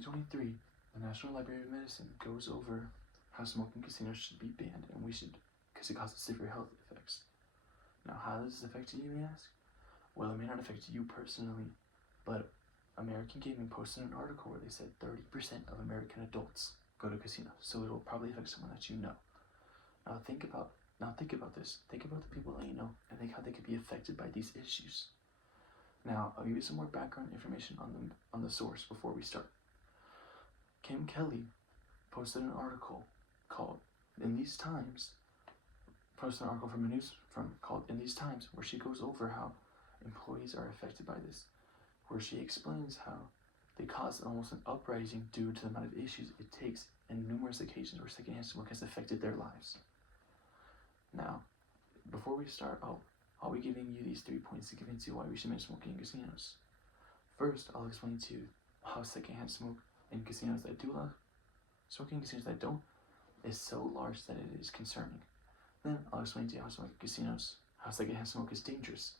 2023, the National Library of Medicine goes over how smoking casinos should be banned, and we should, because it causes severe health effects. Now, how does this affect you, you ask? Well, it may not affect you personally, but American Gaming posted an article where they said 30% of American adults go to casinos, so it will probably affect someone that you know. Now think about this. Think about the people that you know, and think how they could be affected by these issues. Now, I'll give you some more background information on the source before we start. Kim Kelly posted an article called "In These Times." Posted an article called "In These Times," where she goes over how employees are affected by this, where she explains how they cause almost an uprising due to the amount of issues it takes and numerous occasions where secondhand smoke has affected their lives. Now, before we start, I'll be giving you these 3 points to convince you why we should ban smoking in casinos. First, I'll explain to you how secondhand smoke in casinos that do allow smoking in casinos that don't is so large that it is concerning. Then I'll explain to you how secondhand smoke is dangerous.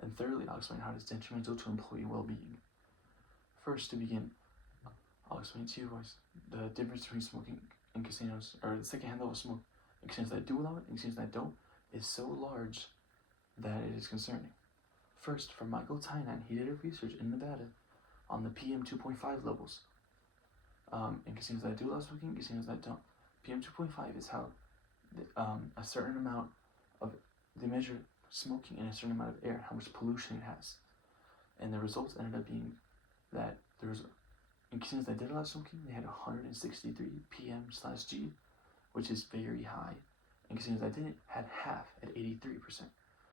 And thirdly, I'll explain how it is detrimental to employee well-being. First, to begin, I'll explain to you guys the difference between smoking in casinos, or the secondhand level smoke in casinos that do allow it and casinos that don't, is so large that it is concerning. First, for Michael Tynan, he did a research in Nevada on the PM 2.5 levels in casinos that do allow smoking and casinos that don't. PM 2.5 is how a certain amount of, they measure smoking in a certain amount of air, how much pollution it has. And the results ended up being that in casinos that did allow smoking, they had 163 PM/G, which is very high. And casinos that didn't had half at 83%.